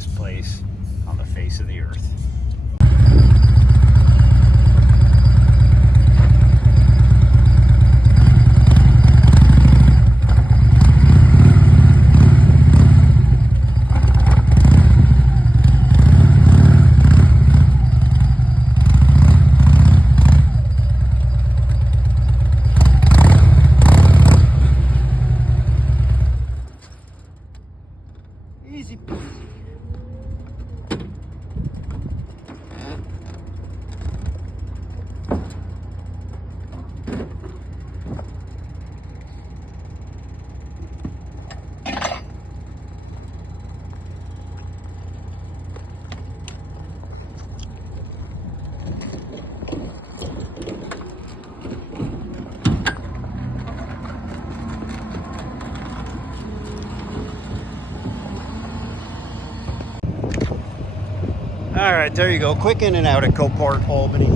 prettiest place on the face of the earth. Easy. All right, there you go. Quick in and out at Copart, Albany.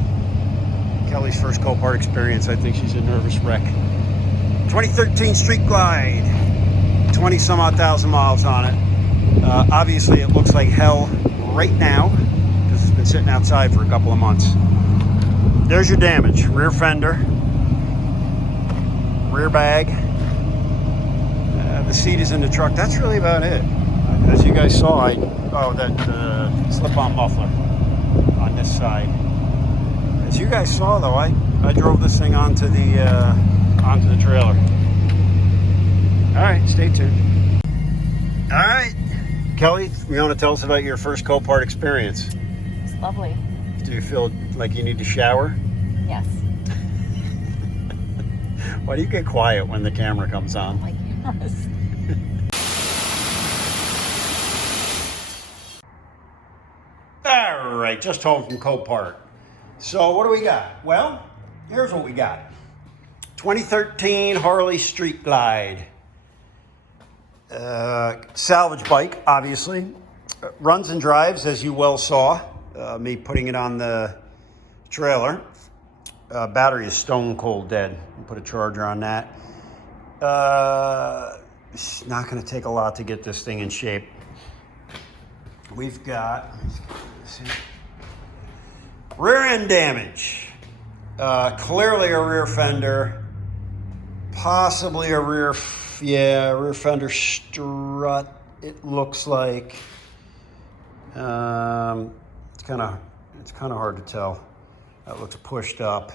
Kelly's first Copart experience. I think she's a nervous wreck. 2013 Street Glide. 20 some odd thousand miles on it. Obviously, it looks like hell right now because it's been sitting outside for a couple of months. There's your damage. Rear fender. Rear bag. The seat is in the truck. That's really about it. As you guys saw, that slip-on muffler on this side. As you guys saw, though, I drove this thing onto the trailer. All right, stay tuned. All right, Kelly, you want to tell us about your first Copart experience? It's lovely. Do you feel like you need to shower? Yes. Why do you get quiet when the camera comes on? My cameras. All right, just home from Copart. So what do we got? Well, here's what we got. 2013 Harley Street Glide. Salvage bike, obviously. Runs and drives, as you well saw. Me putting it on the trailer. Battery is stone cold dead. Put a charger on that. It's not going to take a lot to get this thing in shape. We've got rear end damage. Clearly a rear fender, possibly a rear fender strut. It looks like it's kind of hard to tell. That looks pushed up.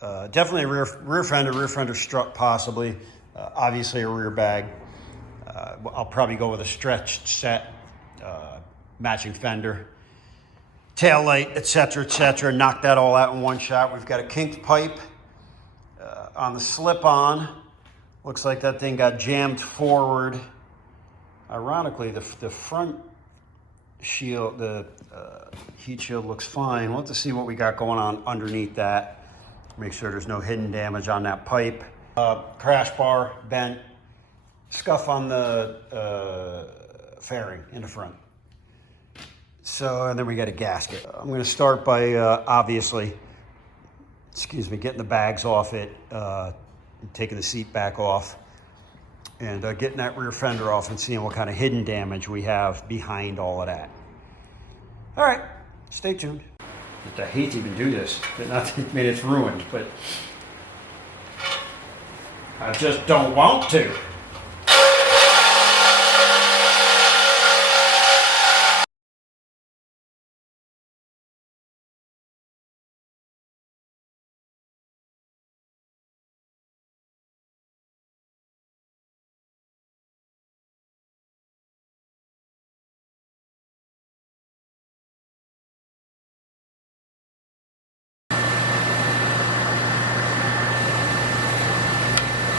Definitely a rear fender strut, possibly. Obviously a rear bag. I'll probably go with a stretched set. Matching fender, tail light, etc. Knock that all out in one shot. We've got a kinked pipe on the slip-on. Looks like that thing got jammed forward. Ironically, the front shield, the heat shield looks fine. We'll have to see what we got going on underneath that. Make sure there's no hidden damage on that pipe. Crash bar bent. Scuff on the fairing in the front. So, and then we got a gasket. I'm going to start by, obviously, getting the bags off it, taking the seat back off, and getting that rear fender off and seeing what kind of hidden damage we have behind all of that. All right, stay tuned. I hate to even do this, but not I mean it's ruined, but I just don't want to.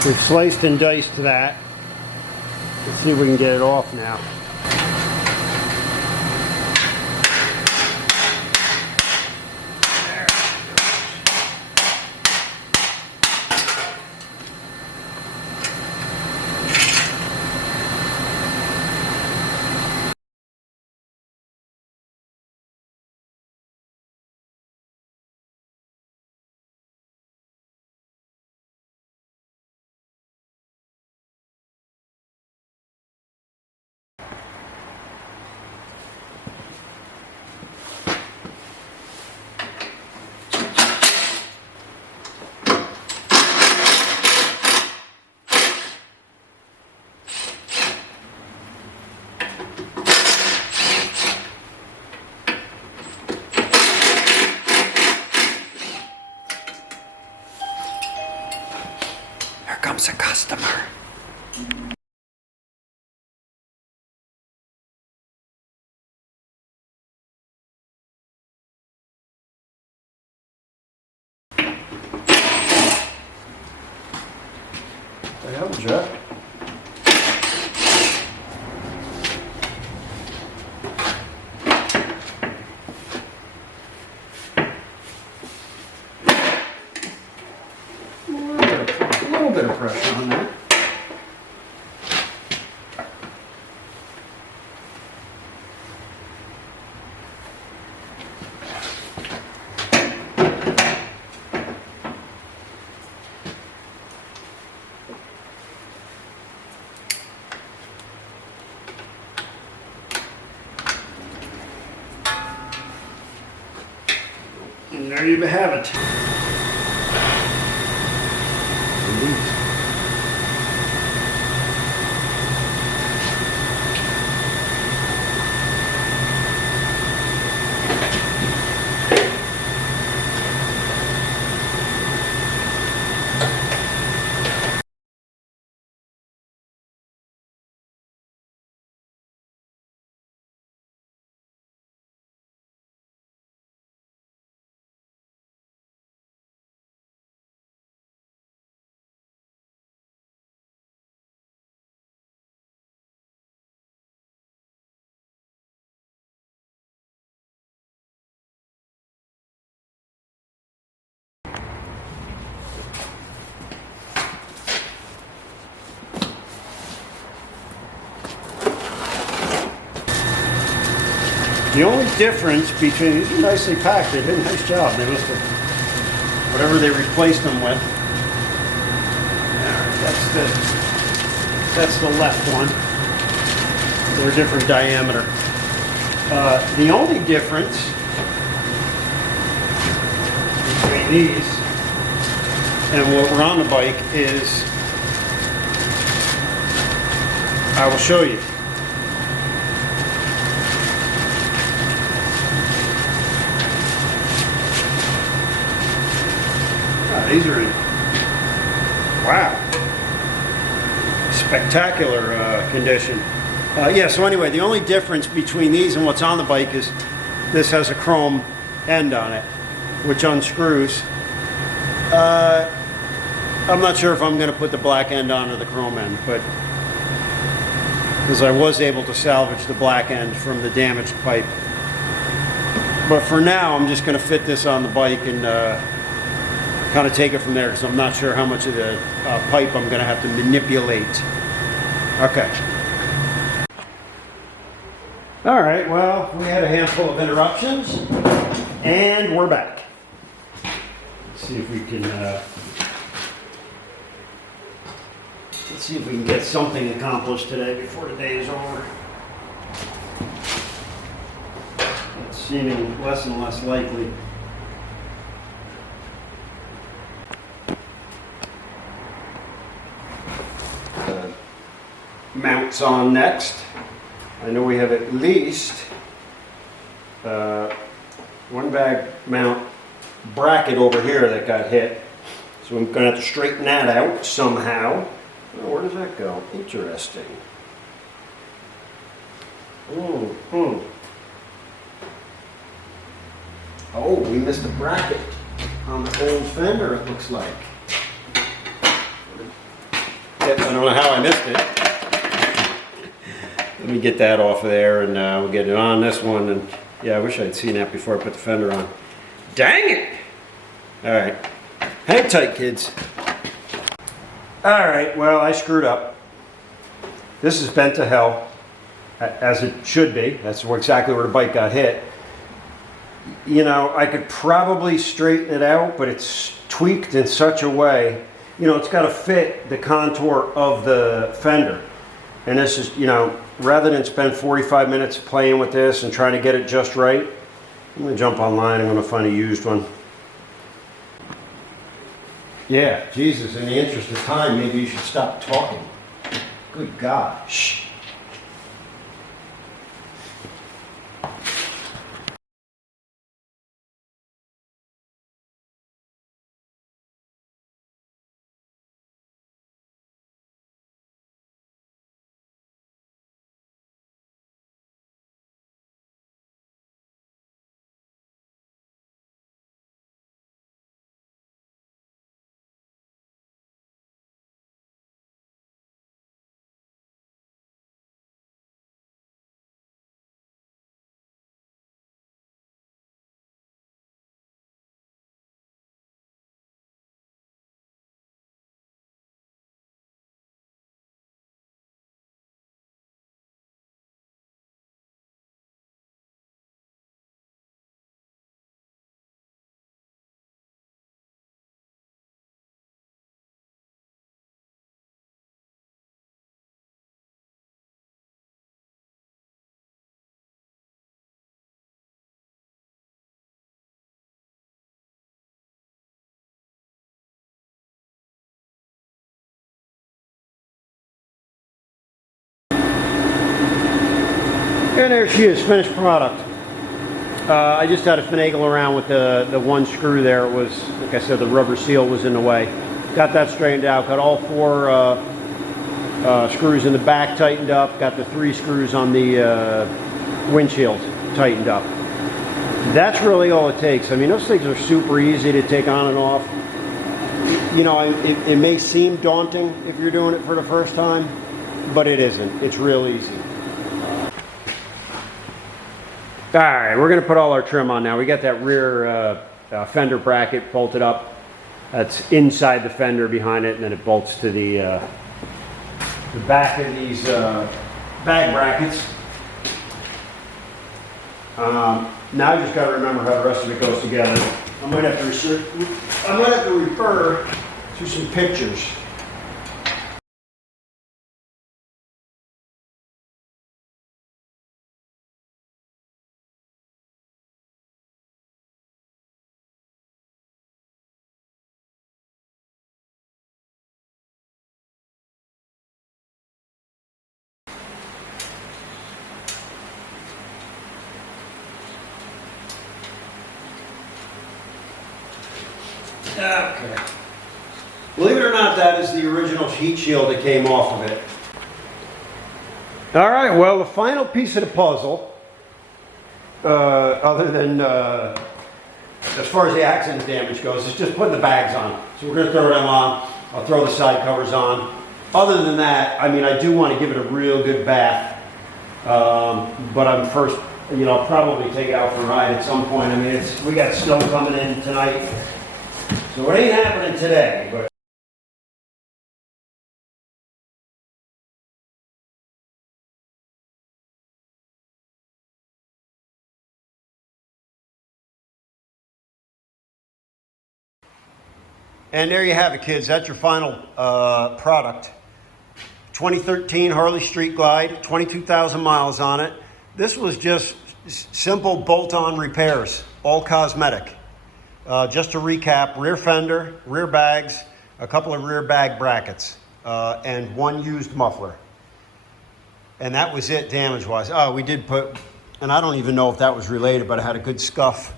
We've sliced and diced that. Let's see if we can get it off now. comes a customer. The hell, Jeff? A little bit of pressure on that. And there you have it. The only difference between these are nicely packed. They did a nice job. They must have whatever they replaced them with. Alright, that's the left one. They're a different diameter. The only difference between these and what we're on the bike is, I will show you. These are in, wow, spectacular condition. Yeah, so anyway, the only difference between these and what's on the bike is this has a chrome end on it, which unscrews. I'm not sure if I'm going to put the black end on or the chrome end, but because I was able to salvage the black end from the damaged pipe. But for now, I'm just going to fit this on the bike and kind of take it from there, because I'm not sure how much of the pipe I'm going to have to manipulate. Okay. All right, well, we had a handful of interruptions, and we're back. Let's see if we can, get something accomplished today before the day is over. It's seeming less and less likely. Mounts on next. I know we have at least one bag mount bracket over here that got hit, so I'm going to have to straighten that out somehow. Oh, where does that go? Interesting. Oh, we missed a bracket on the old fender, it looks like. I don't know how I missed it. Let me get that off of there, and we'll get it on this one. And yeah, I wish I'd seen that before I put the fender on. Dang it! All right, hang tight, kids. All right, well, I screwed up. This is bent to hell, as it should be. That's exactly where the bike got hit. You know, I could probably straighten it out, but it's tweaked in such a way. You know, it's got to fit the contour of the fender. And this is, you know, rather than spend 45 minutes playing with this and trying to get it just right, I'm going to jump online. I'm going to find a used one. Yeah, Jesus, in the interest of time, maybe you should stop talking. Good God. Shh. And there she is, finished product. I just had to finagle around with the one screw there. It was, like I said, the rubber seal was in the way. Got that straightened out. Got all 4 screws in the back tightened up. Got the 3 screws on the windshield tightened up. That's really all it takes. I mean, those things are super easy to take on and off. You know, it may seem daunting if you're doing it for the first time, but it isn't. It's real easy. All right, we're going to put all our trim on now. We got that rear fender bracket bolted up. That's inside the fender behind it, and then it bolts to the back of these bag brackets. Now I just got to remember how the rest of it goes together. I might have to refer to some pictures. Okay. Believe it or not, that is the original heat shield that came off of it. All right, well, the final piece of the puzzle, other than as far as the accident damage goes, is just putting the bags on. So we're going to throw them on. I'll throw the side covers on. Other than that, I mean, I do want to give it a real good bath. But I'm first, you know, I'll probably take it out for a ride at some point. I mean, we got snow coming in tonight. So it ain't happening today, but and there you have it, kids. That's your final product. 2013 Harley Street Glide, 22,000 miles on it. This was just simple bolt-on repairs, all cosmetic. Just to recap, rear fender, rear bags, a couple of rear bag brackets, and 1 used muffler. And that was it damage-wise. Oh, we did put, and I don't even know if that was related, but I had a good scuff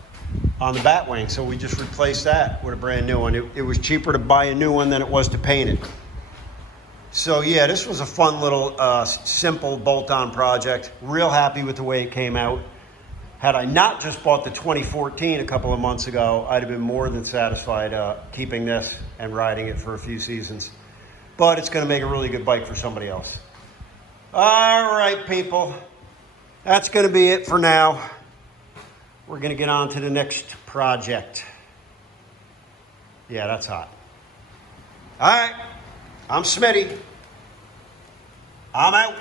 on the bat wing, so we just replaced that with a brand new one. It was cheaper to buy a new one than it was to paint it. So yeah, this was a fun little simple bolt-on project. Real happy with the way it came out. Had I not just bought the 2014 a couple of months ago, I'd have been more than satisfied keeping this and riding it for a few seasons. But it's going to make a really good bike for somebody else. All right, people. That's going to be it for now. We're going to get on to the next project. Yeah, that's hot. All right. I'm Smitty. I'm out.